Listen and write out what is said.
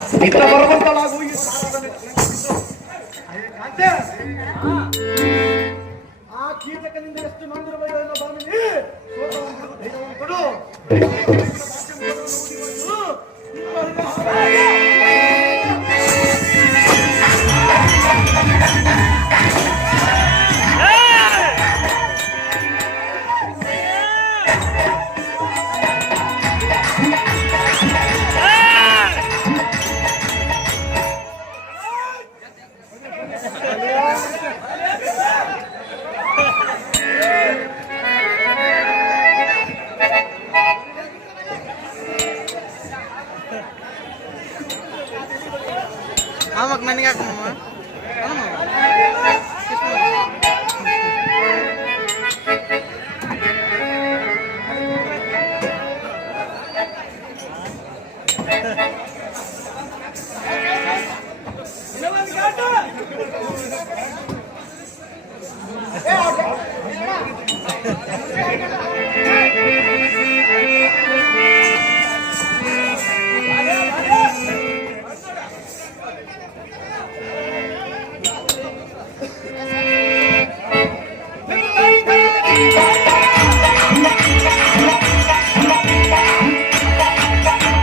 ಇತ್ತ ಬರುವಂತಲಾಗು ಈ ಸಾರದನೆ. ಆ ಕೀಟಕನಿಂದ ಎಷ್ಟು ನೊಂದಿರಬೇಕೆಂಬ ಭಾವನೆ ಸೋತವನು ಧೈರ್ಯವಂತನು. Amak nani aku mama.